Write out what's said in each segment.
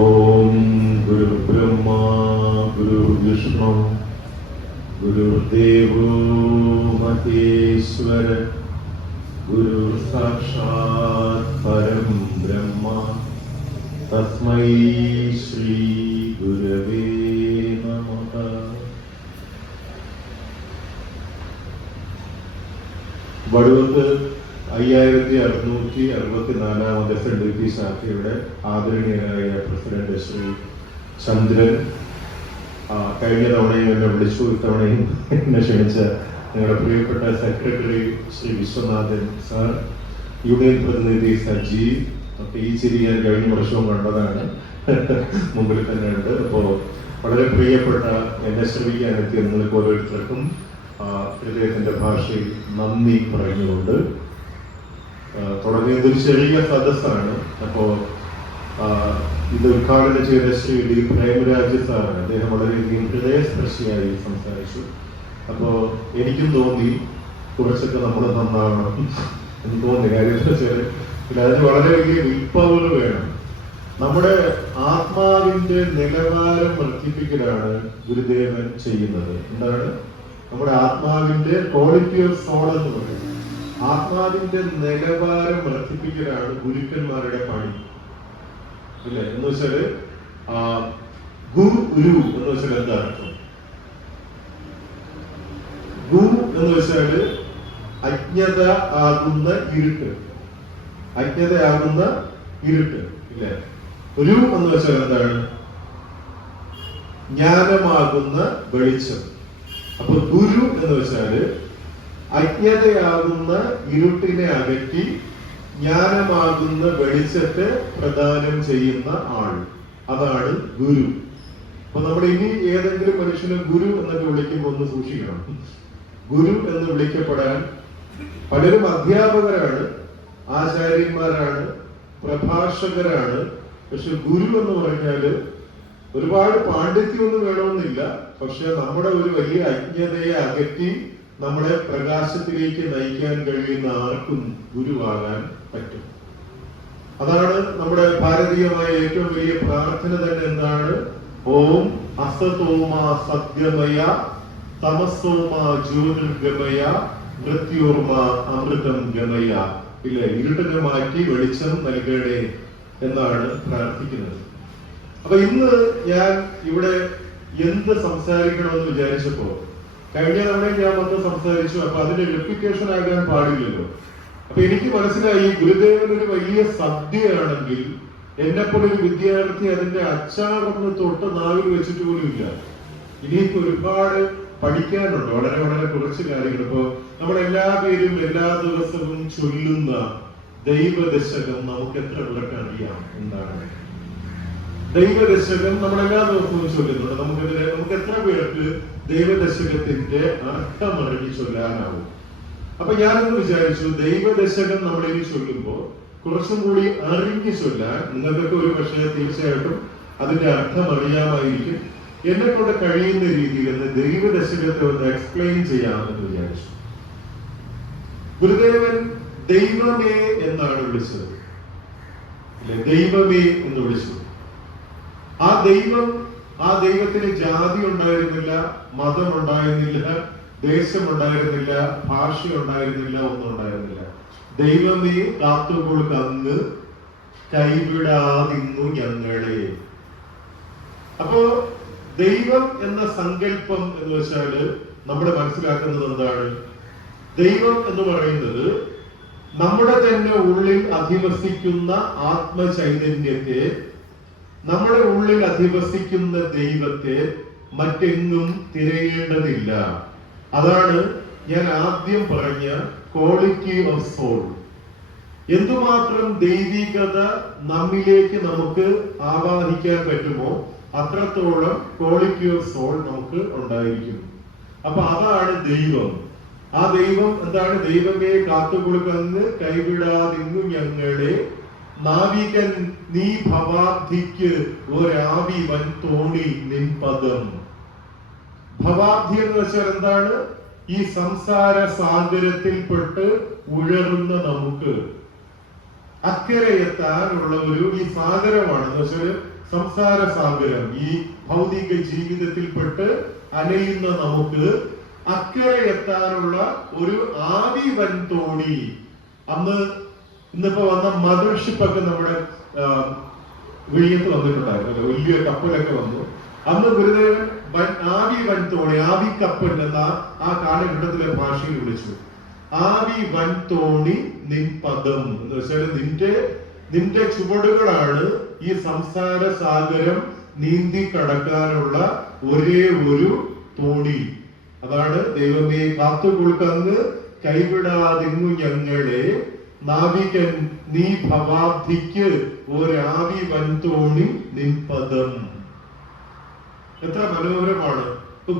ഓം ഗുരുബ്രഹ്മ ഗുരുർവിഷ്ണു ഗുരുദേവോ മഹേശ്വര ഗുരുർ സാക്ഷാത് പരം ബ്രഹ്മ തസ്മൈ ശ്രീ ഗുരവേ നമഃ. വടുവത്ത് 5664 SNDP ശാഖയുടെ ആദരണീയനായ പ്രസിഡന്റ് ശ്രീ ചന്ദ്രൻ കഴിഞ്ഞ തവണയും എന്നെ വിളിച്ചു, ഇത്തവണയും എന്നെ ക്ഷണിച്ച ഞങ്ങളുടെ പ്രിയപ്പെട്ട secretary Shri Viswanathan sir, union പ്രതിനിധി സജീവ് ഒക്കെ ഈ ചിരി ഞാൻ കഴിഞ്ഞ വർഷവും കണ്ടതാണ്, മുമ്പിൽ തന്നെ ഉണ്ട്. അപ്പോൾ വളരെ പ്രിയപ്പെട്ട എന്നെ ശ്രമിക്കാനെത്തിയ നിങ്ങൾക്ക് ഓരോരുത്തർക്കും ഹൃദയത്തിന്റെ ഭാഷയിൽ നന്ദി പറഞ്ഞുകൊണ്ട് തുടങ്ങിയത് ഒരു ചെറിയ സദസ്സാണ്. അപ്പോ ഇത് ഉദ്ഘാടനം ചെയ്ത ശ്രീ ഡി പ്രേമരാജ് സാറാണ്. അദ്ദേഹം വളരെയധികം ഹൃദയസ്പർശിയായി സംസാരിച്ചു. അപ്പോ എനിക്കും തോന്നി കുറച്ചൊക്കെ നമ്മൾ നന്നാവണം എന്ന് തോന്നി. കാര്യം അതിന് വളരെ വലിയ വിൽപ്പവർ വേണം. നമ്മുടെ ആത്മാവിന്റെ നിലവാരം വർദ്ധിപ്പിക്കലാണ് ഗുരുദേവൻ ചെയ്യുന്നത്. എന്താണ് നമ്മുടെ ആത്മാവിന്റെ ക്വാളിറ്റി ഓഫ് സോൾ എന്ന് പറയുന്നത്? ആത്മാവിന്റെ നിലവാരം വർദ്ധിപ്പിക്കലാണ് ഗുരുക്കന്മാരുടെ പണി, അല്ലേ? എന്ന് വെച്ചാല് ഗുരു എന്ന് വെച്ചാൽ എന്താ അർത്ഥം? ഗുരു എന്ന് വെച്ചാല് അജ്ഞത ആകുന്ന ഇരുട്ട്, അജ്ഞതയാകുന്ന ഇരുട്ട്, ഇല്ലേ? ഒരു എന്ന് വെച്ചാൽ എന്താണ്? ജ്ഞാനമാകുന്ന വെളിച്ചം. അപ്പൊ ഗുരു എന്ന് വെച്ചാല് അജ്ഞതയാകുന്ന ഇരുട്ടിനെ അകറ്റി ജ്ഞാനമാകുന്ന വെളിച്ചത്തെ പ്രദാനം ചെയ്യുന്ന ആൾ, അതാണ് ഗുരു. അപ്പൊ നമ്മൾ ഇനി ഏതെങ്കിലും മനുഷ്യനെ ഗുരു എന്നൊക്കെ വിളിക്കുമ്പോൾ ഒന്ന് സൂക്ഷിക്കണം. ഗുരു എന്ന് വിളിക്കപ്പെടാൻ പലരും അധ്യാപകരാണ്, ആചാര്യന്മാരാണ്, പ്രഭാഷകരാണ്. പക്ഷെ ഗുരു എന്ന് പറഞ്ഞാല് ഒരുപാട് പാണ്ഡിത്യമൊന്നും വേണമെന്നില്ല. പക്ഷെ നമ്മുടെ ഒരു വലിയ അജ്ഞതയെ അകറ്റി നമ്മളെ പ്രകാശത്തിലേക്ക് നയിക്കാൻ കഴിയുന്ന ആർക്കും ഗുരുവാകാൻ പറ്റും. അതാണ് നമ്മുടെ ഭാരതീയമായ ഏറ്റവും വലിയ പ്രാർത്ഥന തന്നെ. എന്താണ്? ഓം അസതോമ സദ്ഗമയ തമസോമ ജ്യോതിർഗമയ മൃത്യോർമ അമൃതം ഗമയ. ഇല്ലേ? ഇരുട്ടിനെ മാറ്റി വെളിച്ചം നൽകണേ എന്നാണ് പ്രാർത്ഥിക്കുന്നത്. അപ്പൊ ഇന്ന് ഞാൻ ഇവിടെ എന്ത് സംസാരിക്കണമെന്ന് വിചാരിച്ചപ്പോ, കഴിഞ്ഞ തവണ ഞാൻ വന്ന് സംസാരിച്ചു. അപ്പൊ അതിന്റെ റെപ്യൂട്ടേഷൻ ആകാൻ പാടില്ലല്ലോ. അപ്പൊ എനിക്ക് മനസ്സിലായി, ഗുരുദേവൻ ഒരു വലിയ സദ്യയാണെങ്കിൽ എന്നെപ്പോലൊരു വിദ്യാർത്ഥി അതിന്റെ അച്ചാറൊന്ന് തൊട്ട് നാവിൽ വെച്ചിട്ട് പോലും ഇല്ല. ഇനിയിപ്പോ ഒരുപാട് പഠിക്കാനുണ്ട്, വളരെ വളരെ കുറച്ച് കാര്യങ്ങൾ. ഇപ്പോ നമ്മളെല്ലാ പേരും എല്ലാ ദിവസവും ചൊല്ലുന്ന ദൈവദശകം നമുക്ക് എത്ര പേർക്ക് അറിയാം? എന്താണ് ദൈവദശകം? നമ്മളെല്ലാ ദിവസവും ചൊല്ലുന്നുണ്ട്. നമുക്ക് എത്ര പേർക്ക് ദൈവദശകത്തിന്റെ അർത്ഥം അറിഞ്ഞ് ചൊല്ലാനാവും? അപ്പൊ ഞാനൊന്ന് വിചാരിച്ചു, ദൈവദശകം നമ്മളിനി ചൊല്ലുമ്പോ കുറച്ചും കൂടി അറിഞ്ഞ് ചൊല്ലാൻ നിങ്ങൾക്കൊക്കെ ഒരു പക്ഷേ തീർച്ചയായിട്ടും അതിന്റെ അർത്ഥം അറിയാമായിരിക്കും. എന്നെ കൊണ്ട് കഴിയുന്ന രീതിയിൽ ഒന്ന് ദൈവദശകത്തെ ഒന്ന് എക്സ്പ്ലെയിൻ ചെയ്യാമെന്ന് വിചാരിച്ചു. ഗുരുദേവൻ ദൈവമേ എന്നാണ് വിളിച്ചത്, അല്ലെ? ദൈവമേ എന്ന് വിളിച്ചു. ആ ദൈവത്തിന് ജാതി ഉണ്ടായിരുന്നില്ല, മതം ഉണ്ടായിരുന്നില്ല, ദേശം ഉണ്ടായിരുന്നില്ല, ഭാഷ ഉണ്ടായിരുന്നില്ല, ഒന്നും ഉണ്ടായിരുന്നില്ല. ദൈവമേ കാത്തുകൊടുക്ക അങ്ങ് കൈവിടാതിന്നു ഞങ്ങളെ. അപ്പോ ദൈവം എന്ന സങ്കല്പം എന്ന് വെച്ചാല് നമ്മൾ മനസ്സിലാക്കുന്നത് എന്താണ്? ദൈവം എന്ന് പറയുന്നത് നമ്മുടെ തന്നെ ഉള്ളിൽ അധിവസിക്കുന്ന ആത്മചൈതന്യത്തെ, നമ്മുടെ ഉള്ളിൽ അധിവസിക്കുന്ന ദൈവത്തെ മറ്റെങ്ങും തിരയേണ്ടതില്ല. അതാണ് ഞാൻ ആദ്യം പറഞ്ഞ ക്വാളിറ്റി ഓഫ് സോൾ. എന്തുമാത്രം ദൈവികത നമ്മിലേക്ക് നമുക്ക് ആവാഹിക്കാൻ പറ്റുമോ അത്രത്തോളം ക്വാളിറ്റി ഓഫ് സോൾ നമുക്ക് ഉണ്ടായിരിക്കും. അപ്പൊ അതാണ് ദൈവം. ആ ദൈവം എന്താണ്? ദൈവമേ കാത്തുകൊടുക്കങ്ങ് കൈവിടാതിന്നു ഞങ്ങളെ, നാവികൻ നീ ഭവാബ്ധിക്ക് ഒരാവി വൻ തോണി നിൻ പദം. ഭവാബ്ധി എന്ന് വെച്ചാൽ എന്താണ്? ഈ സംസാര സാഗരത്തിൽപ്പെട്ട് ഉഴറുന്ന നമുക്ക് അക്കരെ എത്താനുള്ള ഈ സാഗരമാണ് എന്ന് വെച്ചാൽ സംസാര സാഗരം. ഈ ഭൗതിക ജീവിതത്തിൽപ്പെട്ട് അലയുന്ന നമുക്ക് അക്കരെ എത്താനുള്ള ഒരു ആവി വൻതോണി. ഇന്നിപ്പോ വന്ന മദർഷിപ്പ് ഒക്കെ നമ്മുടെ വിഴിഞ്ഞത്ത് വന്നിട്ടുണ്ടായിരുന്നു, വലിയ കപ്പലൊക്കെ വന്നു. അന്ന് ഗുരുദേവൻ ആവി വൻതോണി, ആവി കപ്പൽ എന്ന ആ കാലഘട്ടത്തിലെ ഭാഷയിൽ വിളിച്ചു. ആവി വൻതോണി നിൻ പദം എന്ന് വെച്ചാൽ നിന്റെ ചുവടുകളാണ് ഈ സംസാര സാഗരം നീന്തി കടക്കാനുള്ള ഒരേ ഒരു തോണി. അതാണ് ദൈവമേ കാത്തുകൊടുക്കങ്ങ് കൈവിടാതിങ്ങു ഞങ്ങളെ നാവികൻ നീ ഭവാബ്ധിക്ക് ഒരാവി വൻതോണി നിൻ പദം. എത്ര മനോഹരമാണ്.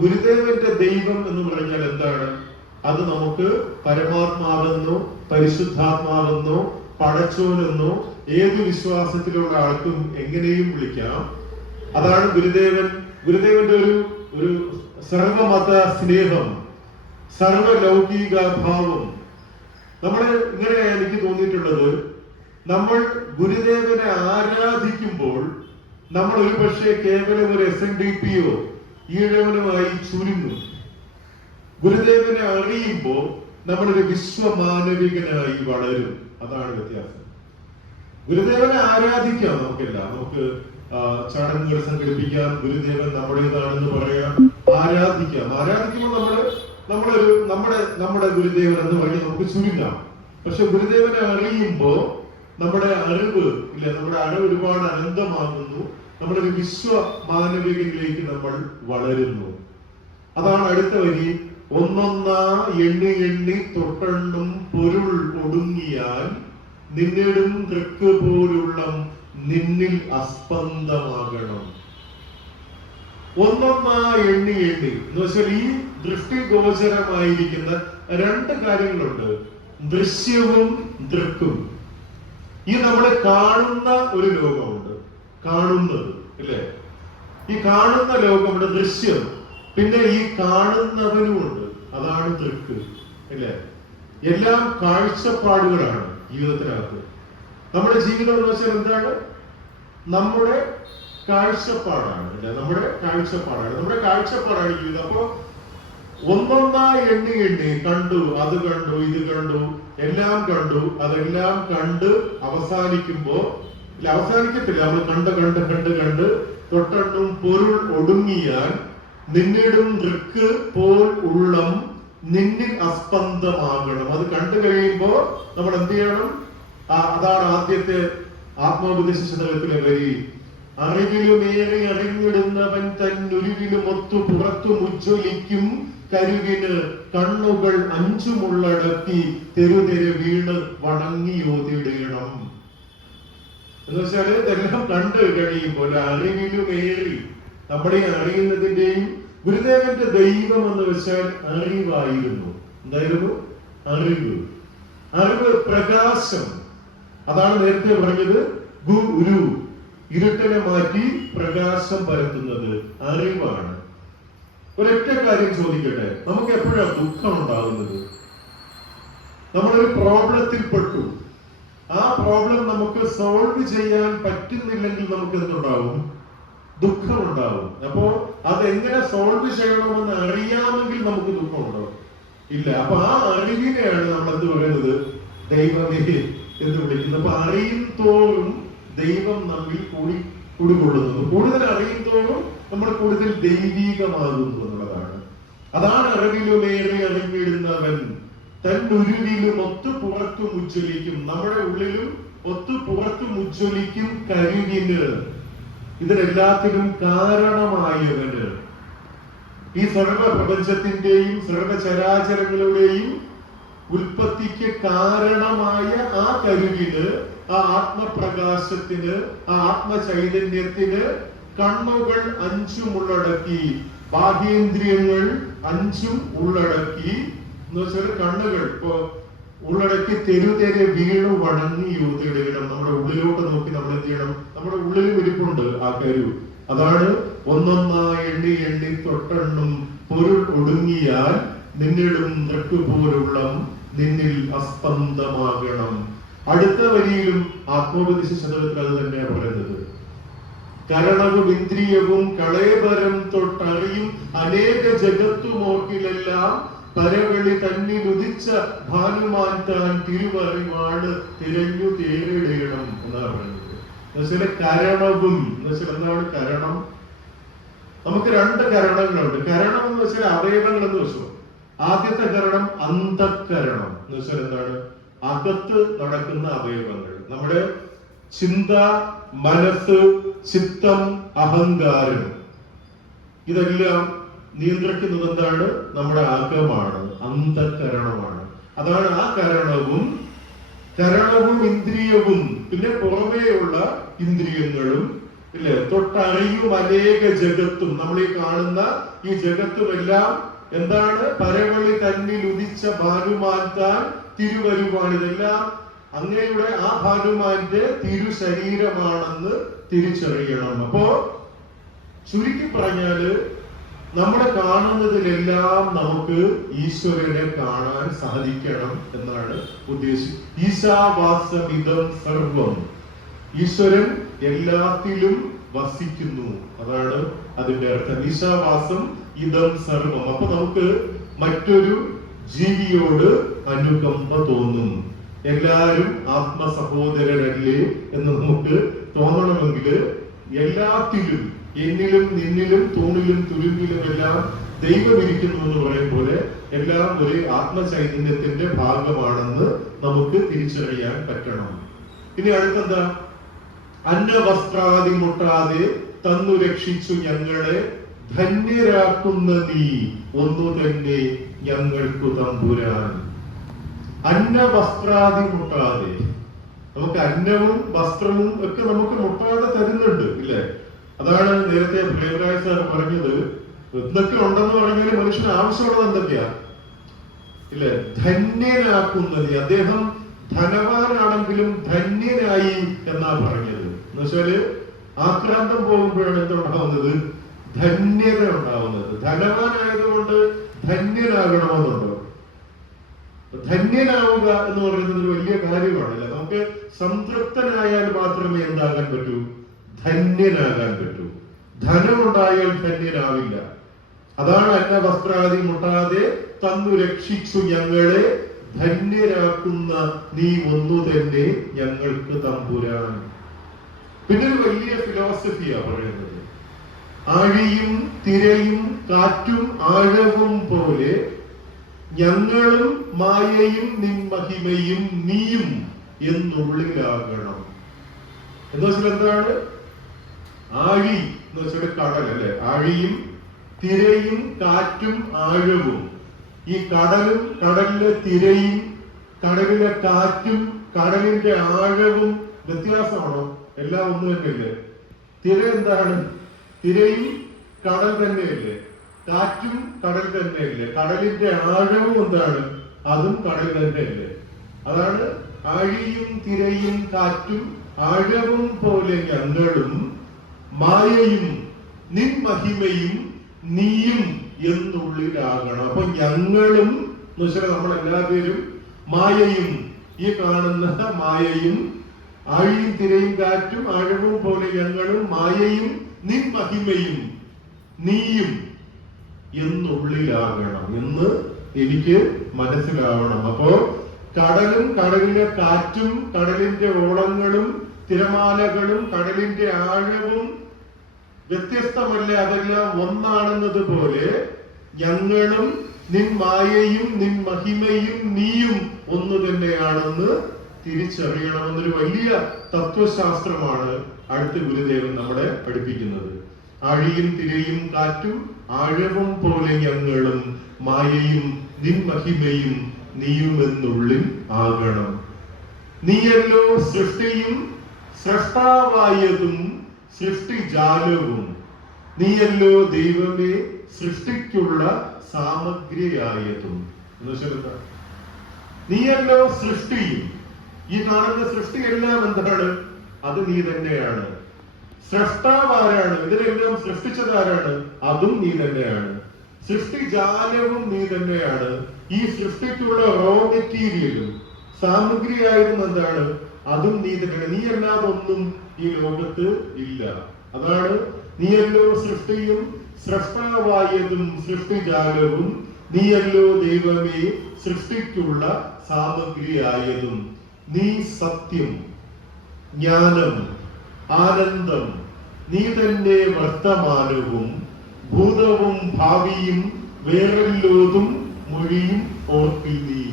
ഗുരുദേവന്റെ ദൈവം എന്ന് പറഞ്ഞാൽ എന്താണ്? അത് നമുക്ക് പരമാത്മാവെന്നോ പരിശുദ്ധാത്മാവെന്നോ പടച്ചോനെന്നോ ഏത് വിശ്വാസത്തിലുള്ള ആൾക്കും എങ്ങനെയും വിളിക്കാം. അതാണ് ഗുരുദേവന്റെ ഒരു സർവമത സ്നേഹം, സർവലൗകിക ഭാവം. ഇങ്ങനെ എനിക്ക് തോന്നിയിട്ടുള്ളത്, നമ്മൾ ഗുരുദേവനെ ആരാധിക്കുമ്പോൾ നമ്മൾ ഒരു പക്ഷേ കേവലം ഒരു SNDPയോ ഈഴവനുമായി ചുരുങ്ങും. ഗുരുദേവനെ അറിയുമ്പോൾ നമ്മളൊരു വിശ്വമാനവികനായി വളരും. അതാണ് വ്യത്യാസം. ഗുരുദേവനെ ആരാധിക്കാം, നമുക്ക് ചടങ്ങുകൾ സംഘടിപ്പിക്കാം, ഗുരുദേവൻ നമ്മുടേതാണെന്ന് പറയാം, ആരാധിക്കുമ്പോൾ നമ്മുടെ ഗുരുദേവൻ എന്ന് പറഞ്ഞ് നമുക്ക് ചുരുങ്ങാം. പക്ഷെ ഗുരുദേവനെ അറിയുമ്പോ നമ്മുടെ അറിവ് ഒരുപാട് അനന്തമാകുന്നു. നമ്മളൊരു വിശ്വ മാനവികനിലേക്ക് നമ്മൾ വളരുന്നു. അതാണ് അടുത്ത വരി. ഒന്നൊന്നാ എണ്ണി എണ്ണി തൊട്ടെണ്ണും പൊരുൾ ഒടുങ്ങിയാൽ നിന്നിടും തൃക്ക് പോലുള്ള നിന്നിൽ അസ്പന്ദമാകണം. ഒന്നൊന്നാ എണ്ണി എണ്ണി എന്ന് വെച്ചാൽ ഈ ദൃഷ്ടിഗോചരമായിരിക്കുന്ന രണ്ട് കാര്യങ്ങളുണ്ട്, ദൃശ്യവും ദൃക്കും. ഈ നമ്മളെ കാണുന്ന ഒരു ലോകമുണ്ട്, കാണുന്നത് അല്ലേ? ഈ കാണുന്ന ലോകമുണ്ട്, ദൃശ്യം. പിന്നെ ഈ കാണുന്നവനുമുണ്ട്, അതാണ് ദൃക്ക് അല്ലേ? എല്ലാം കാഴ്ചപ്പാടുകളാണ് ജീവിതത്തിനകത്ത്. നമ്മുടെ ജീവിതം എന്ന് വെച്ചാൽ എന്താണ്? നമ്മുടെ കാഴ്ചപ്പാടാണ് അല്ലെ? നമ്മുടെ കാഴ്ചപ്പാടാണ് ജീവിതം. അപ്പോ ഒന്നൊന്നായി എണ്ണി കണ്ടു, അത് കണ്ടു, ഇത് കണ്ടു, എല്ലാം കണ്ടു, അതെല്ലാം കണ്ട് അവസാനിക്കത്തില്ല. നമ്മൾ കണ്ട് തൊട്ടെണ്ണും പൊരുൾ ഒടുങ്ങിയാൽ നിന്നിടും ദൃക്ക് പോൽ ഉള്ളം നിന്നിൽ അസ്പന്ദമാകണം. അത് കണ്ടു കഴിയുമ്പോ നമ്മൾ എന്ത് ചെയ്യണം? അതാണ് ആദ്യത്തെ ആത്മോപദേശ ശതകത്തിലെ വരി. അറിവിലുമേറെ അറിഞ്ഞിടുന്നവൻ തന്നുരുവിലും ഒത്തു പുറത്തു ഉജ്ജ്വലിക്കും കരുവിന് കണ്ണുകൾ അഞ്ചുമുള്ളടക്കി തെരുതെരെ വീണ് വണങ്ങിയോതിടണം. എന്ന് വെച്ചാല് ഇതെല്ലാം കണ്ടു കഴിയുമ്പോൾ അറിവിലുമേറി, നമ്മുടെ അറിയുന്നതിന്റെയും ഗുരുദേവന്റെ ദൈവം എന്ന് വെച്ചാൽ അറിവായിരുന്നു. എന്തായിരുന്നു? അറിവ്, പ്രകാശം. അതാണ് നേരത്തെ പറഞ്ഞത്, ഗുരു ഇരുട്ടിനെ മാറ്റി പ്രകാശം പരത്തുന്നത് അറിവാണ്. ഒരൊറ്റ കാര്യം ചോദിക്കട്ടെ, നമുക്ക് എപ്പോഴാണ് ദുഃഖം ഉണ്ടാകുന്നത്? നമ്മളൊരു പ്രോബ്ലത്തിൽ പെട്ടു, ആ പ്രോബ്ലം നമുക്ക് സോൾവ് ചെയ്യാൻ പറ്റുന്നില്ലെങ്കിൽ നമുക്ക് എന്തുണ്ടാവും? ദുഃഖമുണ്ടാവും. അപ്പോ അതെങ്ങനെ സോൾവ് ചെയ്യണമെന്ന് അറിയാമെങ്കിൽ നമുക്ക് ദുഃഖമുണ്ടാവും ഇല്ല. അപ്പൊ ആ അറിവിനെയാണ് നമ്മൾ എന്ത് പറയുന്നത്? ദൈവമേ എന്ന് വിളിക്കുന്നത്. അപ്പൊ അറിയും തോറും ദൈവം നമ്മിൽ കുടികൊള്ളുന്നു. കൂടുതൽ അറിയും തോറും നമ്മൾ കൂടുതൽ ദൈവീകമാകുന്നു എന്നുള്ളതാണ്. അതാണ് അറിവിലുമേറെ അറിഞ്ഞിടുന്നവൻ തന്നുരുവിലും ഒത്തു പുറത്തും ഉജ്ജ്വലിക്കും. നമ്മുടെ ഉള്ളിലും ഒത്തു പുറത്തും ഉജ്ജ്വലിക്കും കരുവിന്, ഇതിനെല്ലാത്തിനും കാരണമായവന്. ഈ സർവ പ്രപഞ്ചത്തിന്റെയും സർവചരാചരങ്ങളുടെയും ഉൽപ്പത്തിക്ക് കാരണമായ ആ കരുവിന്, ആ ആത്മപ്രകാശത്തിന്, ആ ആത്മചൈതന്യത്തിന് കണ്ണുകൾ അഞ്ചും ഉള്ളടക്കി, ബാഹ്യേന്ദ്രിയങ്ങൾ അഞ്ചും ഉള്ളടക്കി എന്ന് വെച്ചാൽ കണ്ണുകൾ ഇപ്പോ ഉള്ളടക്കി തെരുതെരെ വീണു വണങ്ങി യോതിടണം. നമ്മുടെ ഉള്ളിലോട്ട് നോക്കി നമ്മൾ എന്ത് ചെയ്യണം? നമ്മുടെ ഉള്ളിലും ഇരിപ്പുണ്ട് ആ കരു. അതാണ് ഒന്നൊന്നായി എണ്ണി എണ്ണി തൊട്ടെണ്ണും പൊരുൾ ഒടുങ്ങിയാൽ നിന്നിടും തൃക്കുപോലുള്ള നിന്നിൽ അസ്പന്ദമാകണം. അടുത്ത വരിയിലും ആത്മോപദേശ ശതകത്തിൽ അത് തന്നെയാണ് പറയുന്നത്. കരണവും ഇന്ദ്രിയവും കളേബരം തൊട്ടറിയും അനേക ജഗത്തുമോക്കിലെല്ലാം പരവളി തന്നിൽ ഉദിച്ച ഭാനുമാൻ താൻ തിരുവറിവാണ് തിരഞ്ഞു തേരിടണം എന്നാണ് പറയുന്നത്. എന്നുവെച്ചാൽ കരണവും എന്നുവെച്ചാൽ എന്താണ് കരണം? നമുക്ക് രണ്ട് കരണങ്ങളുണ്ട്. കരണം എന്ന് വെച്ചാൽ അവയവങ്ങൾ എന്ന് വെച്ചു. ആദ്യത്തെ കരണം അന്തഃകരണം എന്ന് വെച്ചാൽ എന്താണ്? അകത്ത് നടക്കുന്ന അവയവങ്ങൾ. നമ്മുടെ ചിന്ത, മനസ്സ്, ചിത്തം, അഹങ്കാരം, ഇതെല്ലാം നിയന്ത്രിക്കുന്നത് എന്താണ്? നമ്മുടെ അകമാണ്, അന്തഃകരണമാണ്. അതാണ് ആ കരണവും ഇന്ദ്രിയവും പിന്നെ പുറമേയുള്ള ഇന്ദ്രിയങ്ങളും ഇല്ലേ, തൊട്ടറിയും അനേക ജഗത്തും. നമ്മൾ ഈ കാണുന്ന ഈ ജഗത്തുമെല്ലാം എന്താണ്? പരവളി തന്നിൽ ഉദിച്ച ഭാനുമാൻ താൻ തിരുവരുവാണ്. ഇതെല്ലാം അങ്ങയുടെ ആ ഭാനുമാന്റെ തിരുശരീരമാണെന്ന് തിരിച്ചറിയണം. അപ്പോ ചുരുക്കി പറഞ്ഞാല് നമ്മൾ കാണുന്നതിലെല്ലാം നമുക്ക് ഈശ്വരനെ കാണാൻ സാധിക്കണം എന്നാണ് ഉദ്ദേശം. ഈശാവാസമിദം സർവം. ഈശ്വരൻ എല്ലാത്തിലും വസിക്കുന്നു, അതാണ് അതിന്റെ അർത്ഥം. ഈശാവാസം ഇദം സർവം. അപ്പൊ നമുക്ക് മറ്റൊരു ജീവിയോട് അനുകമ്പ തോന്നും. എല്ലാരും ആത്മസഹോദരരല്ലേ എന്ന് നമുക്ക് തോന്നണമെങ്കിൽ എല്ലാത്തിലും, എന്നിലും നിന്നിലും തൂണിലും തുരുമ്പിലും എല്ലാം ദൈവം ഇരിക്കുന്നു എന്ന് പറയും പോലെ എല്ലാം ഒരു ആത്മചൈതന്യത്തിന്റെ ഭാഗമാണെന്ന് നമുക്ക് തിരിച്ചറിയാൻ പറ്റണം. ഇനി അടുത്തെന്താ? അന്നവസ്ത്രാദി മുട്ടാതെ തന്നു രക്ഷിച്ചു ഞങ്ങളെ ധന്യരാക്കുന്ന നീ ഒന്നു തന്നെ ഞങ്ങൾക്കു തമ്പുരാൻ. അന്നവസ്ത്രാദി മുട്ടാതെ, നമുക്ക് അന്നവും വസ്ത്രവും ഒക്കെ നമുക്ക് മുട്ടാതെ തരുന്നുണ്ട് ഇല്ലേ? അതാണ് നേരത്തെ പ്രിയരായ സാർ പറഞ്ഞത്. എന്തൊക്കെ ഉണ്ടെന്ന് പറഞ്ഞാൽ മനുഷ്യന് ആവശ്യമുള്ളത് എന്തൊക്കെയാ ഇല്ലേ? ധന്യനാക്കുന്നത്. അദ്ദേഹം ധനവാനാണെങ്കിലും ധന്യനായി എന്നാ പറഞ്ഞത്. എന്നുവെച്ചാല് ആക്രാന്തം പോകുമ്പോഴാണ് എന്തുണ്ടാവുന്നത്? ധന്യത ഉണ്ടാവുന്നത്. ധനവാനായതുകൊണ്ട് ധന്യനാകണമെന്നുണ്ടോ? ധന്യനാവുക എന്ന് പറയുന്നത് ഒരു വലിയ കാര്യമാണല്ലേ. നമുക്ക് സംതൃപ്തനായാൽ മാത്രമേ എന്താകാൻ പറ്റൂ? ധന്യനാകാൻ പറ്റൂ. ധനമുണ്ടായാൽ ധന്യനാവില്ല. അതാണ് അന്ന വസ്ത്രാദി മുട്ടാതെ തന്നു രക്ഷിച്ചു ഞങ്ങളെ ധന്യരാക്കുന്ന നീ ഒന്നു തന്നെ ഞങ്ങൾക്ക് തമ്പുരാൻ. പിന്നെ ഒരു വലിയ ഫിലോസഫിയാ പറയുന്നത്. ആഴിയും തിരയും കാറ്റും ആഴവും പോലെ ഞങ്ങളും മായയും നിൻ മഹിമയും നീയും എന്നുള്ളിലാകണം. എന്ന് വെച്ചാൽ എന്താണ്? ആഴി എന്ന് വെച്ചാൽ കടൽ അല്ലെ. ആഴിയും തിരയും കാറ്റും ആഴവും. ഈ കടലും കടലിലെ തിരയും കടലിലെ കാറ്റും കടലിന്റെ ആഴവും വ്യത്യാസമാണോ? എല്ലാം ഒന്നു തന്നെയല്ലേ? തിര എന്താണ്? തിരയും കടൽ തന്നെയല്ലേ? കാറ്റും കടൽ തന്നെയല്ലേ? കടലിന്റെ ആഴവും എന്താണ്? അതും കടൽ തന്നെയല്ലേ? അതാണ് ആഴിയും തിരയും കാറ്റും ആഴവും പോലെ ഞങ്ങളും മായയും നിൻ മഹിമയും നീയും എന്നുള്ളിലാകണം. അപ്പൊ ഞങ്ങളും എന്ന് വെച്ചാൽ നമ്മൾ എല്ലാവരും മായയും, ഈ കാണുന്ന മായയും ആഴിയും തിരയും കാറ്റും ആഴവും പോലെ ഞങ്ങളും മായയും നിൻ മഹിമയും നീയും എന്നുള്ളിലാകണം എന്ന് എനിക്ക് മനസ്സിലാവണം. അപ്പോ കടലും കടലിലെ കാറ്റും കടലിന്റെ ഓളങ്ങളും തിരമാലകളും കടലിന്റെ ആഴവും വ്യത്യസ്തമല്ല, അതെല്ലാം ഒന്നാണെന്നത് പോലെ ഞങ്ങളും നിൻ മായയും നിൻ മഹിമയും നീയും ഒന്നു തന്നെയാണെന്ന് തിരിച്ചറിയണമെന്നൊരു വലിയ തത്വശാസ്ത്രമാണ് അടുത്ത ഗുരുദേവൻ നമ്മളെ പഠിപ്പിക്കുന്നത്. ആഴിയും തിരയും കാറ്റും ആഴവും പോലെ ഞങ്ങളും മായയും നിൻ മഹിമയും നീയുമെന്നുള്ളിൽ ആകണം. നീയല്ലോ സൃഷ്ടിയും സൃഷ്ടാവായതും സൃഷ്ടിജാലവും. നീയല്ലോ ദൈവമേ സൃഷ്ടിക്കുള്ള സാമഗ്രിയായതും. നീയല്ലോ സൃഷ്ടിയും. ഈ കാണുന്ന സൃഷ്ടിയെല്ലാം എന്താണ്? അത് നീ തന്നെയാണ്. സൃഷ്ടാവ് ആരാണ്? ഇതിനെല്ലാം സൃഷ്ടിച്ചത് ആരാണ്? അതും നീ തന്നെയാണ്. സൃഷ്ടിജാലവും നീ തന്നെയാണ്. ഈ സൃഷ്ടിക്കുള്ള റോ മെറ്റീരിയലും സാമഗ്രിയായിരുന്നു എന്താണ്? അതും നീ തന്നെയാണ്. നീ അല്ലാതെ ഒന്നും ഈ ലോകത്ത് ഇല്ല. അതാണ് നീയല്ലോ സൃഷ്ടിയും സൃഷ്ടാവായതും സൃഷ്ടിജാലവും, നീയല്ലോ ദൈവമേ സൃഷ്ടിക്കുള്ള സാമഗ്രിയായതും. നീ സത്യം, ജ്ഞാനം, ആനന്ദം, നീ തന്നെ വർത്തമാനവും ഭൂതവും ഭാവിയും വേറെല്ലോതും മൊഴിയും ഓർപ്പിൽ നീ.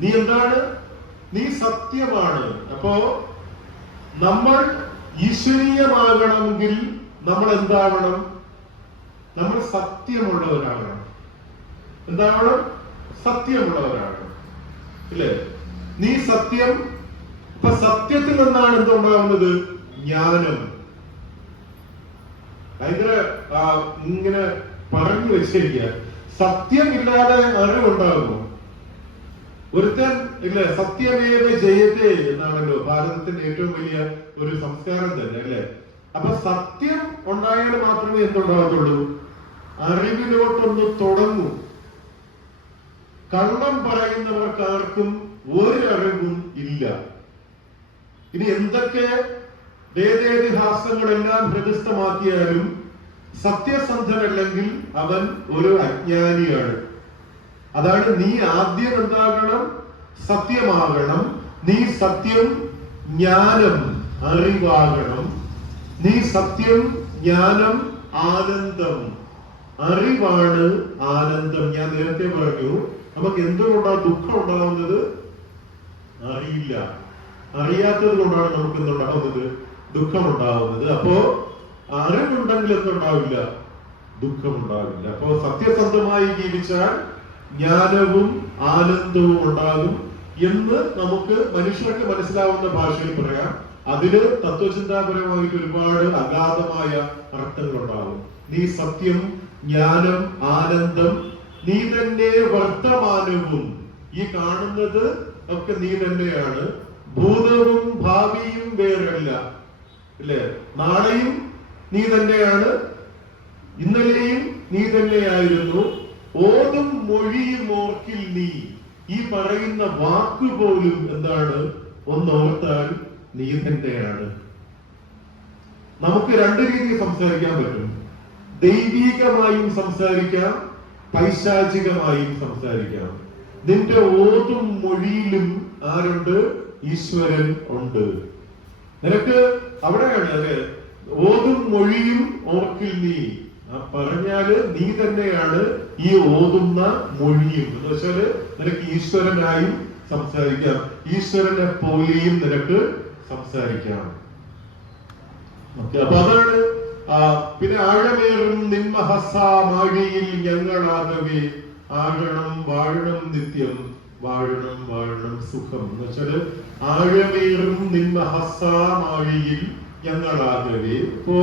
നീ എന്താണ്? നീ സത്യമാണ്. അപ്പോ നമ്മൾ ഈശ്വരീയമാകണമെങ്കിൽ നമ്മൾ എന്താവണം? നമ്മൾ സത്യമുള്ളവരാകണം. എന്താവണം? സത്യമുള്ളവരാകണം. ഇല്ലേ? നീ സത്യം. അപ്പൊ സത്യത്തിൽ നിന്നാണ് എന്തുണ്ടാവുന്നത്? ജ്ഞാനം. ഭയങ്കര ഇങ്ങനെ പറഞ്ഞു വെച്ചിരിക്കുക. സത്യമില്ലാതെ അറിവുണ്ടാകുമോ? ഒരുത്തൻ ഇല്ലേ, സത്യമേവ ജയത്തെ എന്നാണല്ലോ ഭാരതത്തിന്റെ ഏറ്റവും വലിയ ഒരു സംസ്കാരം തന്നെ, അല്ലെ? അപ്പൊ സത്യം ഉണ്ടായാൽ മാത്രമേ എന്തുണ്ടാകത്തുള്ളൂ? അറിവിലോട്ടൊന്ന് തുടങ്ങൂ. കള്ളം പറയുന്നവർക്ക് ആർക്കും ഒരു അറിവും ഇല്ല. ഇനി എന്തൊക്കെ വേദേതിഹാസങ്ങളെല്ലാം ഹൃദയസ്ഥമാക്കിയാലും സത്യസന്ധനല്ലെങ്കിൽ അവൻ ഒരു അജ്ഞാനിയാണ്. അതാണ് നീ ആദ്യം എന്താകണം? സത്യമാകണം. നീ സത്യം, ജ്ഞാനം, അറിവാകണം. നീ സത്യം, ജ്ഞാനം, ആനന്ദം. അറിവാണ് ആനന്ദം. ഞാൻ നേരത്തെ പറഞ്ഞു, നമുക്ക് എന്തുകൊണ്ടാണ് ദുഃഖം ഉണ്ടാവുന്നത്? അറിയില്ല. അറിയാത്തത് കൊണ്ടാണ് നമുക്ക് എന്തുണ്ടാവുന്നത്? ദുഃഖം ഉണ്ടാവുന്നത്. അപ്പോ അറിവുണ്ടെങ്കിൽ എന്തുണ്ടാവില്ല? ദുഃഖം ഉണ്ടാവില്ല. അപ്പോ സത്യസന്ധമായി ജീവിച്ചാൽ ജ്ഞാനവും ആനന്ദവും ഉണ്ടാകും എന്ന് നമുക്ക് മനുഷ്യർക്ക് മനസ്സിലാവുന്ന ഭാഷയിൽ പറയാം. അതിന് തത്വചിന്താപരമായിട്ട് ഒരുപാട് അഗാധമായ അർത്ഥങ്ങൾ ഉണ്ടാകും. നീ സത്യം, ജ്ഞാനം, ആനന്ദം, നീ തന്നെ വർത്തമാനവും. ഈ കാണുന്നത് ഒക്കെ നീ തന്നെയാണ്. ഭൂതവും ഭാവിയും വേറല്ല, അല്ലേ? നാളെയും നീ തന്നെയാണ്, ഇന്നലെയും നീ തന്നെയായിരുന്നു. ഓതും മൊഴിയും ഓർക്കിൽ നീ. ഈ പറയുന്ന വാക്കുപോലും എന്താണ്? ഒന്നോർത്താൽ നീ തന്നെയാണ്. നമുക്ക് രണ്ട് രീതിയിൽ സംസാരിക്കാൻ പറ്റും. ദൈവികമായും സംസാരിക്കാം, പൈശാചികമായും സംസാരിക്കാം. നിന്റെ ഓതും മൊഴിയിലും ആരുണ്ട്? ഈശ്വരൻ ഉണ്ട്. നിനക്ക് അവിടെയാണ് അല്ലെ? ഓതും മൊഴിയും ഓർക്കിൽ നീ. പറഞ്ഞാല് നീ തന്നെയാണ് ഈ ഓതുന്ന മൊഴിയും. എന്ന് വെച്ചാല് നിനക്ക് ഈശ്വരനായും സംസാരിക്കാം, ഈശ്വരനെ പോലെയും നിനക്ക് സംസാരിക്കാം. അപ്പൊ അതാണ്. പിന്നെ ആഴമേറും നിന്മഹസാമാഴിയിൽ ഞങ്ങളാകവേ ആഴണം വാഴണം നിത്യം, വാഴണം വാഴണം സുഖം. എന്ന് വെച്ചാല് ആഴമേറും നിന്മഹസാമാഴിയിൽ ഞങ്ങളാകവേ. ഇപ്പോ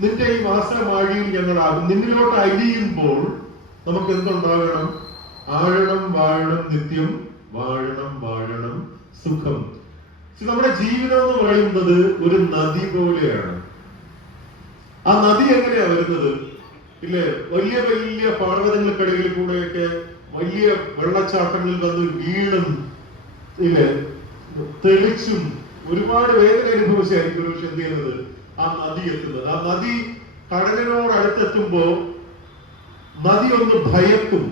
നിന്റെ ഈ മാസമാഴിയിൽ ഞങ്ങളാകും. നിന്നിലോട്ട് അലിയുമ്പോൾ നമുക്ക് എന്തുണ്ടാകണം? ആഴണം വാഴണം നിത്യം, വാഴണം വാഴണം സുഖം. നമ്മുടെ ജീവിതം എന്ന് പറയുന്നത് ഒരു നദി പോലെയാണ്. ആ നദി എങ്ങനെയാ വരുന്നത്? ഇല്ലേ? വലിയ വലിയ പർവ്വതങ്ങൾക്കിടയിൽ കൂടെയൊക്കെ വലിയ വെള്ളച്ചാട്ടങ്ങളിൽ വന്ന് വീണും ഇല്ലേ തെളിച്ചും ഒരുപാട് വേദന അനുഭവിച്ചായിരിക്കും ഒരു പക്ഷെ എന്ത് ചെയ്യുന്നത് ആ നദി എത്തുന്നത്. ആ നദി കടലിനോട് അടുത്തെത്തുമ്പോ നദി ഒന്ന് ഭയക്കും.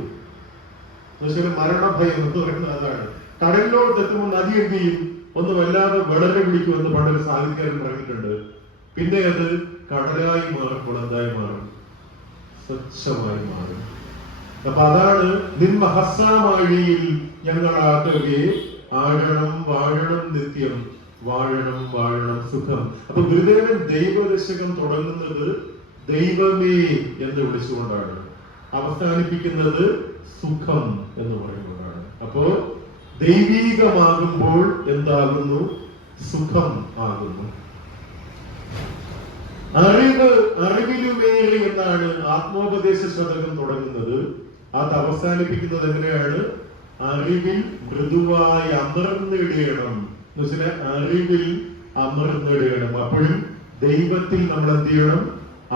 മരണഭയം എന്ന് പറയുന്നത് അതാണ്. കടലിനോട് എത്തുമ്പോൾ നദി എന്ത് ചെയ്യും? ഒന്ന് വല്ലാതെ വളരെ പിടിക്കുമെന്ന് പണ്ടൊരു സാഹിത്യകാരൻ പറഞ്ഞിട്ടുണ്ട്. പിന്നെ അത് കടലായി മാറുമ്പോൾ എന്തായി മാറും? സ്വച്ഛമായി മാറും. അപ്പൊ അതാണ് നിന്മഹസാമാഴിയിൽ ഞങ്ങളാകവേ ആഴണം വാഴണം നിത്യം, വാഴണം വാഴണം സുഖം. അപ്പൊ ഗുരുദേവൻ ദൈവദശകം തുടങ്ങുന്നത് ദൈവമേ എന്ന് വിളിച്ചുകൊണ്ടാണ്, അവസാനിപ്പിക്കുന്നത് സുഖം എന്ന് പറയുന്നതാണ്. അപ്പോ ദൈവീകമാകുമ്പോൾ എന്താകുന്നു? സുഖം ആകുന്നു. അറിവിലുമേറി എന്നാണ് ആത്മോപദേശ ശതകം തുടങ്ങുന്നത്. അത് അവസാനിപ്പിക്കുന്നത് എങ്ങനെയാണ്? അറിവിൽ മൃദുവായി അമർന്നിടണം എന്ന് വെച്ചാൽ അറിവിൽ അമർന്നിടണം. അപ്പോഴും ദൈവത്തിൽ നമ്മൾ എന്ത് ചെയ്യണം?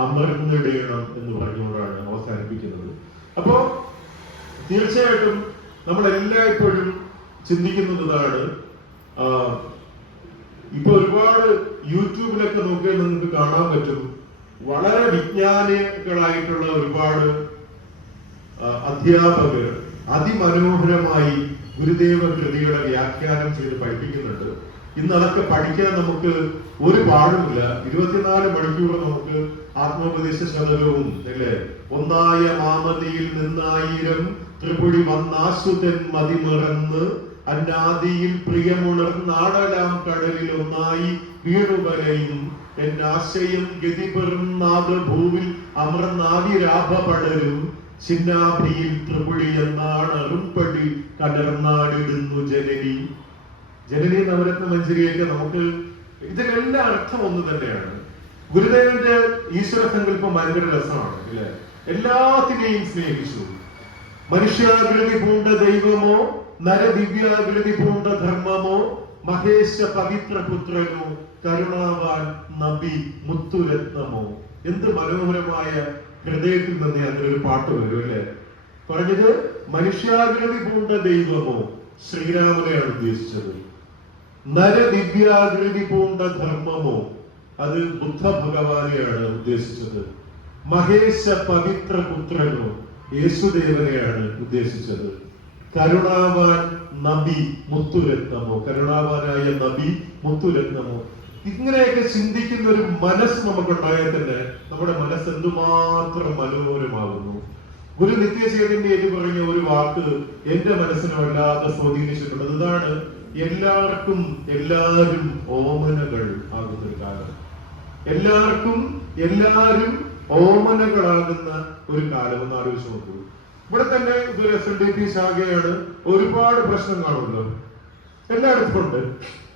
അമർന്നിടണം എന്ന് പറഞ്ഞുകൊണ്ടാണ് അവസാനിപ്പിക്കുന്നത്. അപ്പോ തീർച്ചയായിട്ടും നമ്മൾ എല്ലായ്പ്പോഴും ചിന്തിക്കുന്നതാണ്, ഇപ്പൊ ഒരുപാട് യൂട്യൂബിലൊക്കെ നോക്കിയാൽ നിങ്ങൾക്ക് കാണാൻ പറ്റും, വളരെ വിജ്ഞാനികളായിട്ടുള്ള ഒരുപാട് അധ്യാപകർ അതിമനോഹരമായി ഗുരുദേവ കൃതികളെ വ്യാഖ്യാനം ചെയ്ത് പഠിപ്പിക്കുന്നുണ്ട്. ഇന്ന് അതൊക്കെ പഠിക്കാൻ നമുക്ക് ഒരു പാടുമില്ല. 24 മണിക്കൂർ നമുക്ക് ആത്മോപദേശ ശതകവും അല്ലേ, ഒന്നായ മാമതിയിൽ നിന്നായിരം ത്രിപുടി വന്നാസുതൻ മതിമറന്ന് അന്നാദിയിൽ പ്രിയമുണർന്നാടലാം കടലിൽ ഒന്നായി വീണുകലയും എന്നാശയം ഗതിപെറും നാദഭൂവിൽ അമർനാവിരാഭ പടരും ചിന്നാഭിയിൽ ത്രിപുടി എന്നാണ് അറുംപടി കലർന്നാടിടുന്നു ജനനി. ജനനി നവരത്ന മഞ്ജരിയൊക്കെ നമുക്ക് ഇതിലെല്ലാം അർത്ഥം ഒന്ന് തന്നെയാണ്. ഗുരുദേവന്റെ ഈശ്വര സങ്കല്പം ഭയങ്കര രസമാണ് അല്ലെ. എല്ലാത്തിനെയും സ്നേഹിച്ചു. മനുഷ്യാകൃതി പൂണ്ട ദൈവമോ നരദിവ്യാകൃതി പൂണ്ട ധർമ്മമോ മഹേശ പവിത്ര പുത്രനോ കരുണാവാൻ നബി മുത്തുരത്നമോ. എന്ത് മനോഹരമായ ഹൃദയത്തിൽ നിന്ന് അങ്ങനെ ഒരു പാട്ട് വരും അല്ലെ. പറഞ്ഞത് മനുഷ്യാകൃതി പൂണ്ട ദൈവമോ, ശ്രീരാമനെയാണ് ഉദ്ദേശിച്ചത്. നരദിവ്യാകൃതി പൂണ്ട ധർമ്മമോ, അത് ബുദ്ധ ഭഗവാനെയാണ് ഉദ്ദേശിച്ചത്. മഹേശ പവിത്ര പുത്രനോ, യേശുദേവനെയാണ് ഉദ്ദേശിച്ചത്. കരുണാവാൻ നബി മുത്തുരത്നമോ, കരുണാവാനായ നബി മുത്തുരത്നമോ. ഇങ്ങനെയൊക്കെ ചിന്തിക്കുന്ന ഒരു മനസ്സ് നമുക്കുണ്ടായാൽ തന്നെ നമ്മുടെ മനസ്സ് എന്തുമാത്രം മനോഹരമാകുന്നു. ഗുരു നിത്യശേഖരന്റെ എന്ന് പറഞ്ഞ ഒരു വാക്ക് എന്റെ മനസ്സിനെ വല്ലാതെ സ്വാധീനിച്ചിട്ടുള്ളത് ഇതാണ്: എല്ലാവർക്കും എല്ലാരും ഓമനകൾ ആകുന്ന ഒരു കാലം. എല്ലാവർക്കും എല്ലാരും ഓമനകളാകുന്ന ഒരു കാലം ഒന്ന് ആലോചിച്ച് നോക്കൂ. ഇവിടെ തന്നെ ഇതൊരു SNDP ശാഖയാണ്. ഒരുപാട് പ്രശ്നം കാണുമല്ലോ, എല്ലായിടത്തും ഉണ്ട്.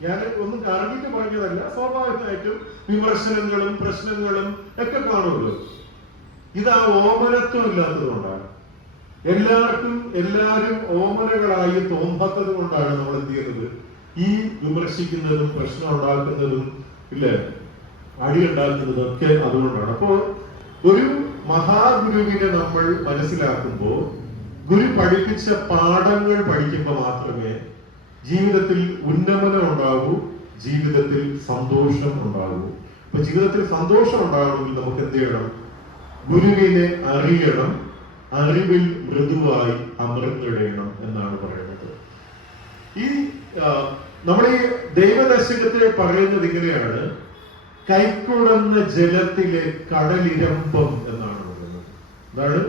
ഞാൻ ഒന്നും അറിഞ്ഞിട്ട് പറഞ്ഞതല്ല, സ്വാഭാവികമായിട്ടും വിമർശനങ്ങളും പ്രശ്നങ്ങളും ഒക്കെ കാണുമല്ലോ. ഇത് ആ ഓമനത്വം ഇല്ലാത്തത് കൊണ്ടാണ്. എല്ലാവർക്കും എല്ലാരും ഓമനകളായി തോന്നാത്തത് കൊണ്ടാണ് നമ്മൾ എന്ത് ചെയ്യുന്നത്, ഈ വിമർശിക്കുന്നതും പ്രശ്നം ഉണ്ടാക്കുന്നതും ഇല്ലേ, അടിയുണ്ടാക്കുന്നതും ഒക്കെ അതുകൊണ്ടാണ്. അപ്പോ ഒരു മഹാഗുരുവിനെ നമ്മൾ മനസ്സിലാക്കുമ്പോൾ, ഗുരു പഠിപ്പിച്ച പാഠങ്ങൾ പഠിക്കുമ്പോൾ മാത്രമേ ജീവിതത്തിൽ ഉന്നമനം ഉണ്ടാകൂ, ജീവിതത്തിൽ സന്തോഷം ഉണ്ടാകൂ. അപ്പൊ ജീവിതത്തിൽ സന്തോഷം ഉണ്ടാകണമെങ്കിൽ നമുക്ക് എന്ത് ചെയ്യണം? ഗുരുവിനെ അറിയണം, അറിവിൽ മൃദുവായി അമർന്നിടണം എന്നാണ് പറയുന്നത്. ഈ നമ്മൾ ഈ ദൈവദശകത്തെ പറയുന്നത് ഇങ്ങനെയാണ്: കൈക്കുടന്ന ജലത്തിലെ കടലിരമ്പം എന്നാണ് പറയുന്നത്. അതാണ്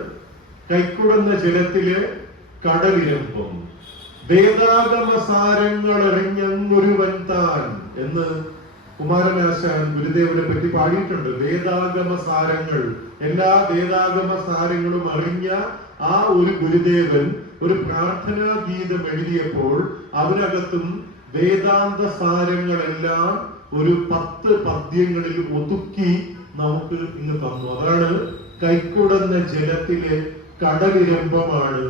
കൈക്കുടന്ന ജലത്തിലെ കടലിരമ്പം. വേദാഗമസാരങ്ങൾ എറിഞ്ഞൊരുവൻ താൻ എന്ന് കുമാരനാശാൻ ഗുരുദേവനെ പറ്റി പാടിയിട്ടുണ്ട്. വേദാഗമസാരങ്ങൾ, എല്ലാ വേദാഗമസാരങ്ങളും അറിഞ്ഞ ആ ഒരു ഗുരുദേവൻ ഒരു പ്രാർത്ഥനാ ഗീതം എഴുതിയപ്പോൾ അതിനകത്തും വേദാന്ത സാരങ്ങളെല്ലാം ഒരു 10 പദ്യങ്ങളിൽ ഒതുക്കി നമുക്ക് ഇന്ന് തന്നു. അതാണ് കൈക്കുടന്ന ജലത്തിലെ കടലിരമ്പമാണ്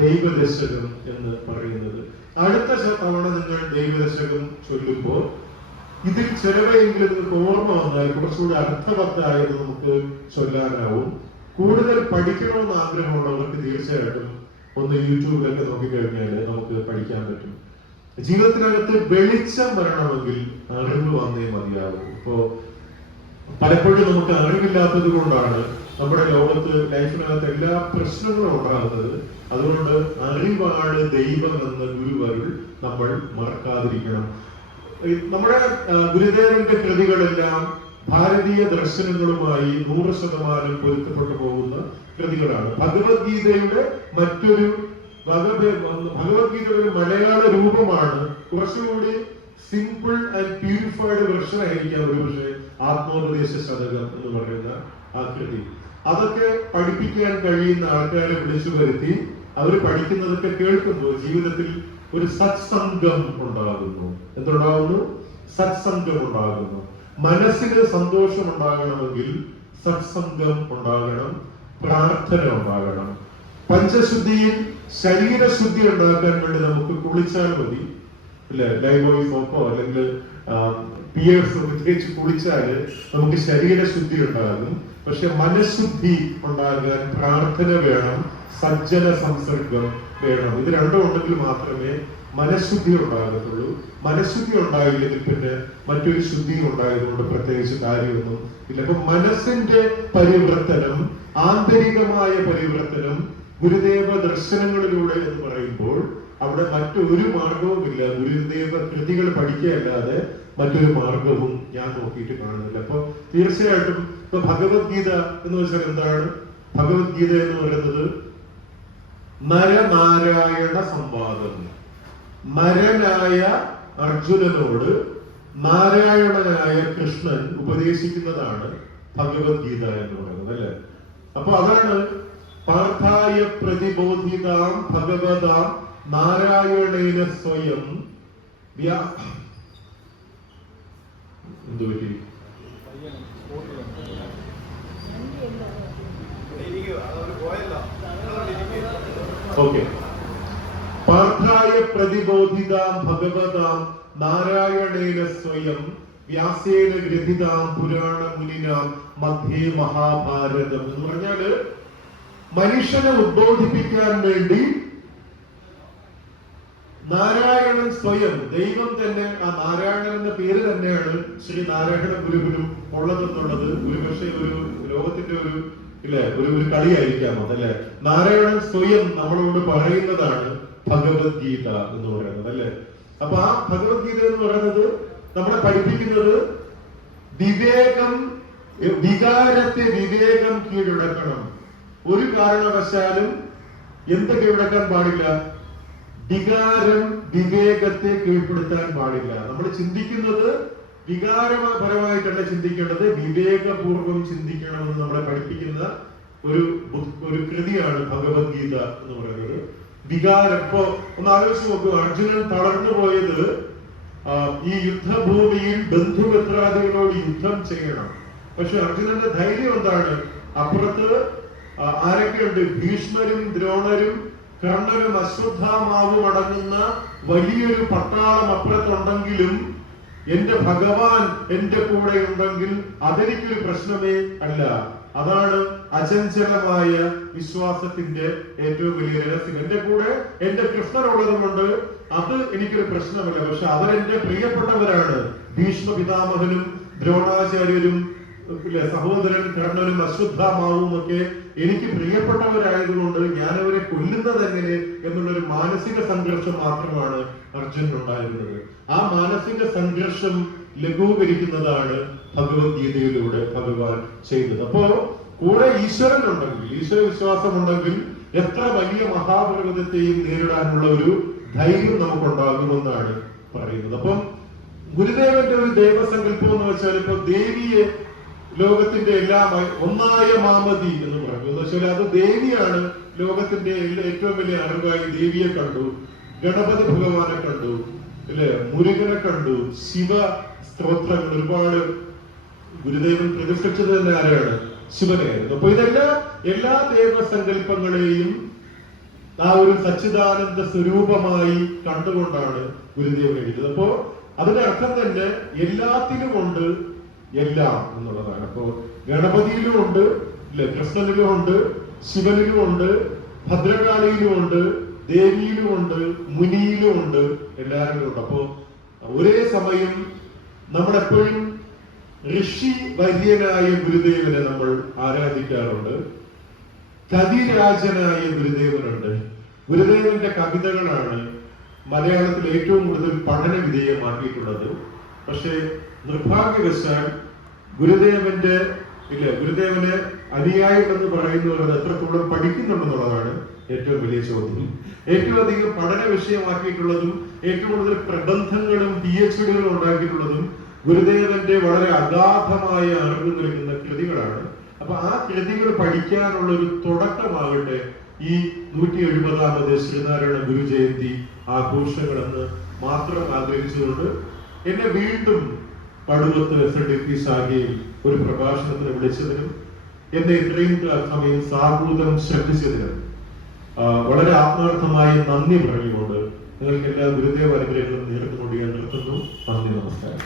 ദൈവദശകം എന്ന് പറയുന്നത്. അടുത്ത തവണ നിങ്ങൾ ദൈവദശകം ചൊല്ലുമ്പോൾ ഇതിൽ ചിലവെങ്കിലും നിങ്ങൾക്ക് ഓർമ്മ വന്നാൽ കുറച്ചുകൂടി അർത്ഥവത്തായത് നമുക്ക് ചൊല്ലാനാവും. കൂടുതൽ പഠിക്കണമെന്ന് ആഗ്രഹമുള്ളവർക്ക് തീർച്ചയായിട്ടും ഒന്ന് യൂട്യൂബിലൊക്കെ നോക്കിക്കഴിഞ്ഞാൽ നമുക്ക് പഠിക്കാൻ പറ്റും. ജീവിതത്തിനകത്ത് വെളിച്ചം വരണമെങ്കിൽ അറിവ് വന്നേ മതിയാവും. ഇപ്പോ പലപ്പോഴും നമുക്ക് അറിവില്ലാത്തത് കൊണ്ടാണ് നമ്മുടെ ലോകത്ത് ലൈഫിനകത്ത് എല്ലാ പ്രശ്നങ്ങളും ഉണ്ടാകുന്നത്. അതുകൊണ്ട് അറിവാണ് ദൈവം എന്ന ഗുരുവരുൾ നമ്മൾ മറക്കാതിരിക്കണം. നമ്മുടെ ഗുരുദേവന്റെ കൃതികളെല്ലാം ഭാരതീയ ദർശനങ്ങളുമായി 100% പൊരുത്തപ്പെട്ടു പോകുന്ന കൃതികളാണ്. ഭഗവത്ഗീതയുടെ മറ്റൊരു ഭഗവത്ഗീതയുടെ മലയാള രൂപമാണ്. കുറച്ചുകൂടി സിമ്പിൾ ആൻഡ് പ്യൂരിഫൈഡ് വെർഷൻ ആയിരിക്കാം ഒരുപക്ഷെ ആത്മോപദേശ ശതകം എന്ന് പറയുന്ന ആ കൃതി. അതൊക്കെ പഠിപ്പിക്കാൻ കഴിയുന്ന ആൾക്കാരെ വിളിച്ചു വരുത്തി അവർ പഠിക്കുന്നതൊക്കെ കേൾക്കുമ്പോൾ ജീവിതത്തിൽ ഒരു സത്സംഗം ഉണ്ടാകുന്നു. എന്തുണ്ടാകുന്നു? സത്സംഗം ഉണ്ടാകുന്നു. മനസ്സിന് സന്തോഷം ഉണ്ടാകണമെങ്കിൽ സത്സംഗം ഉണ്ടാകണം, പ്രാർത്ഥന ഉണ്ടാകണം. പഞ്ചശുദ്ധിയിൽ ശരീരശുദ്ധി ഉണ്ടാക്കാൻ വേണ്ടി നമുക്ക് കുളിച്ചാൽ മതി, അല്ലെ? ലൈബോയ് സോപ്പോ അല്ലെങ്കിൽ പിയേഴ്സ് ഒക്കെ തേച്ച് കുളിച്ചാല് നമുക്ക് ശരീരശുദ്ധി ഉണ്ടാകും. പക്ഷെ മനഃശുദ്ധി ഉണ്ടാകാൻ പ്രാർത്ഥന വേണം, സജ്ജന സംസർഗം വേണം. ഇത് രണ്ടും ഉണ്ടെങ്കിൽ മാത്രമേ മനഃശുദ്ധി ഉണ്ടാകത്തുള്ളൂ. മനഃശുദ്ധി ഉണ്ടായില്ലെങ്കിൽ പിന്നെ മറ്റൊരു ശുദ്ധിയും ഉണ്ടായതുകൊണ്ട് പ്രത്യേകിച്ച് കാര്യമൊന്നും ഇല്ല. അപ്പൊ മനസ്സിന്റെ പരിവർത്തനം, ആന്തരികമായ പരിവർത്തനം ഗുരുദേവ ദർശനങ്ങളിലൂടെ എന്ന് പറയുമ്പോൾ അവിടെ മറ്റൊരു മാർഗവുമില്ല. ഗുരുദേവ കൃതികൾ പഠിക്കുകയല്ലാതെ മറ്റൊരു മാർഗവും ഞാൻ നോക്കിയിട്ട് കാണുന്നില്ല. അപ്പൊ തീർച്ചയായിട്ടും ഇപ്പൊ ഭഗവത്ഗീത എന്ന് വെച്ചാൽ എന്താണ്? ഭഗവത്ഗീത എന്ന് പറയുന്നത് നരനാരായണ സംവാദം. നരനായ അർജുനനോട് നാരായണനായ കൃഷ്ണൻ ഉപദേശിക്കുന്നതാണ് ഭഗവത്ഗീത എന്ന് പറയുന്നത്, അല്ലെ? അപ്പൊ അതാണ് പാർത്ഥായ പ്രതിബോധിതാം ഭഗവതാം നാരായണേന സ്വയം എന്തുപറ്റി? ഓക്കെ. പാർത്ഥായ പ്രതിബോധിതാം ഭഗവതാം നാരായണേന സ്വയം വ്യാസേന ഗ്രഥിതാം പുരാണ മുനിനാം മധ്യേ മഹാഭാരതം എന്ന് പറഞ്ഞാല് മനുഷ്യനെ ഉദ്ബോധിപ്പിക്കാൻ വേണ്ടി നാരായണൻ സ്വയം, ദൈവം തന്നെ, ആ നാരായണൻ എന്ന പേര് തന്നെയാണ് ശ്രീ നാരായണ ഗുരുവിനും ഉള്ളതെന്നുള്ളത് ഒരുപക്ഷെ ഒരു ലോകത്തിന്റെ ഒരു കളിയായിരിക്കാം അതല്ലേ? നാരായണൻ സ്വയം നമ്മളോട് പറയുന്നതാണ് ഭഗവത്ഗീത എന്ന് പറയുന്നത്, അല്ലെ? അപ്പൊ ആ ഭഗവത്ഗീത എന്ന് പറയുന്നത് നമ്മളെ പഠിപ്പിക്കുന്നത് വികാരത്തെ വിവേകം കീഴടക്കണം. ഒരു കാരണവശാലും എന്ത് കീഴടക്കാൻ പാടില്ല? വികാരം വിവേകത്തെ കീഴ്പ്പെടുത്താൻ പാടില്ല. നമ്മൾ ചിന്തിക്കുന്നത് വികാരപരമായിട്ടല്ല ചിന്തിക്കേണ്ടത്, വിവേകപൂർവം ചിന്തിക്കണമെന്ന് നമ്മളെ പഠിപ്പിക്കുന്ന ഒരു കൃതിയാണ് ഭഗവത്ഗീത എന്ന് പറയുന്നത്. വികാരം ഇപ്പോ ഒന്ന് ആലോചിച്ച് നോക്കുക. അർജുനൻ തളർന്നു പോയത് ഈ യുദ്ധഭൂമിയിൽ ബന്ധുമിത്രാദികളോട് യുദ്ധം ചെയ്യണം. പക്ഷെ അർജുനന്റെ ധൈര്യം എന്താണ്? അപ്പുറത്ത് ആരൊക്കെയുണ്ട്? ഭീഷ്മരും ദ്രോണരും കർണനും അശ്വത്ഥാമാവും അടങ്ങുന്ന വലിയൊരു പട്ടാളം അപ്പുറത്തുണ്ടെങ്കിലും എന്റെ ഭഗവാൻ എന്റെ കൂടെ ഉണ്ടെങ്കിൽ അതെനിക്കൊരു പ്രശ്നമേ അല്ല. അതാണ് അചഞ്ചലമായ വിശ്വാസത്തിന്റെ ഏറ്റവും വലിയ രഹസ്യം. എന്റെ കൂടെ എന്റെ കൃഷ്ണനുള്ളത് കൊണ്ട് അത് എനിക്കൊരു പ്രശ്നമല്ല. പക്ഷെ അവരെന്റെ പ്രിയപ്പെട്ടവരാണ്. ഭീഷ്മ പിതാമഹനും ദ്രോണാചാര്യരും സഹോദരൻ കർണനും അശ്വത്ഥാമാവും ഒക്കെ എനിക്ക് പ്രിയപ്പെട്ടവരായതുകൊണ്ട് ഞാൻ അവരെ കൊല്ലുന്നത് എങ്ങനെ എന്നുള്ളൊരു മാനസിക സംഘർഷം മാത്രമാണ് അർജുനുണ്ടായിരുന്നത്. ആ മാനസിക സംഘർഷം ലഘൂകരിക്കുന്നതാണ് ഭഗവത്ഗീതയിലൂടെ ഭഗവാൻ ചെയ്തത്. അപ്പോ കൂടെ ഈശ്വരൻ ഉണ്ടെങ്കിൽ, ഈശ്വര വിശ്വാസം ഉണ്ടെങ്കിൽ എത്ര വലിയ മഹാപർവ്വതത്തെയും നേരിടാനുള്ള ഒരു ധൈര്യം നമുക്കുണ്ടാകുമെന്നാണ് പറയുന്നത്. അപ്പം ഗുരുദേവന്റെ ഒരു ദൈവസങ്കല്പം എന്ന് വെച്ചാൽ ഇപ്പൊ ദേവിയെ ലോകത്തിന്റെ എല്ലാം ഒന്നായ മാമതി എന്ന് പറഞ്ഞു. എന്ന് വെച്ചാൽ അത് ദേവിയാണ്. ലോകത്തിന്റെ ഏറ്റവും വലിയ അറിവായി ദേവിയെ കണ്ടു, ഗണപതി ഭഗവാനെ കണ്ടു, അല്ലെ, മുരുകനെ കണ്ടു, ശിവ സ്തോത്രങ്ങൾ ഒരുപാട് ഗുരുദേവൻ പ്രതിഷ്ഠിച്ചത് തന്നെ ആരാണ്? ശിവനായിരുന്നു. അപ്പൊ ഇതെല്ലാം എല്ലാ ദേവസങ്കല്പങ്ങളെയും ആ ഒരു സച്ചിദാനന്ദ സ്വരൂപമായി കണ്ടുകൊണ്ടാണ് ഗുരുദേവൻ എഴുതിയത്. അപ്പോ അതിന്റെ അർത്ഥം തന്നെ എല്ലാത്തിലും ഉണ്ട് എല്ലാം എന്നുള്ളതാണ്. അപ്പോ ഗണപതിയിലും ഉണ്ട്, കൃഷ്ണനിലും ഉണ്ട്, ശിവനിലും ഉണ്ട്, ഭദ്രകാളിയിലും ഉണ്ട്, ദേവിയിലും ഉണ്ട്, മുനിയിലും ഉണ്ട്, എല്ലാവരിലും ഉണ്ട്. അപ്പോ ഒരേ സമയം നമ്മളെപ്പോഴും ഋഷി വര്യനായ ഗുരുദേവനെ നമ്മൾ ആരാധിക്കാറുണ്ട്. കവിരാജനായ ഗുരുദേവനുണ്ട്. ഗുരുദേവന്റെ കവിതകളാണ് മലയാളത്തിൽ ഏറ്റവും കൂടുതൽ പഠന വിധേയമാക്കിയിട്ടുള്ളത്. പക്ഷേ നിർഭാഗ്യവശാൽ ഗുരുദേവന് അനുയായികളെന്ന് പറയുന്നവരത് എത്രത്തോളം പഠിക്കുന്നുണ്ടെന്നുള്ളതാണ് ഏറ്റവും വലിയ ചോദ്യം. ഏറ്റവും അധികം പഠന വിഷയമാക്കിയിട്ടുള്ളതും ഏറ്റവും കൂടുതൽ പ്രബന്ധങ്ങളും PhD ഉണ്ടാക്കിയിട്ടുള്ളതും ഗുരുദേവന്റെ വളരെ അഗാധമായ അറിവ് നൽകുന്ന കൃതികളാണ്. അപ്പൊ ആ കൃതികൾ പഠിക്കാനുള്ള ഒരു തുടക്കമാകട്ടെ ഈ 170ാമത് ശ്രീനാരായണ ഗുരു ജയന്തി ആഘോഷങ്ങളെന്ന് മാത്രം ആഗ്രഹിച്ചുകൊണ്ട് എന്നെ വീണ്ടും പടുവത്ത് SNDP ശാഖയിൽ ഒരു പ്രഭാഷണത്തിന് വിളിച്ചതിനും എന്നെ ഇത്രയും സമയം സാഹൂതം ശ്രദ്ധിച്ചതിനും വളരെ ആത്മാർത്ഥമായ നന്ദി പറഞ്ഞുകൊണ്ട് നിങ്ങൾക്ക് എല്ലാ ഗുരുദേവ അനുഗ്രഹങ്ങളും നേർന്നുകൊണ്ട് ഞാൻ നിർത്തുന്നു. നന്ദി, നമസ്കാരം.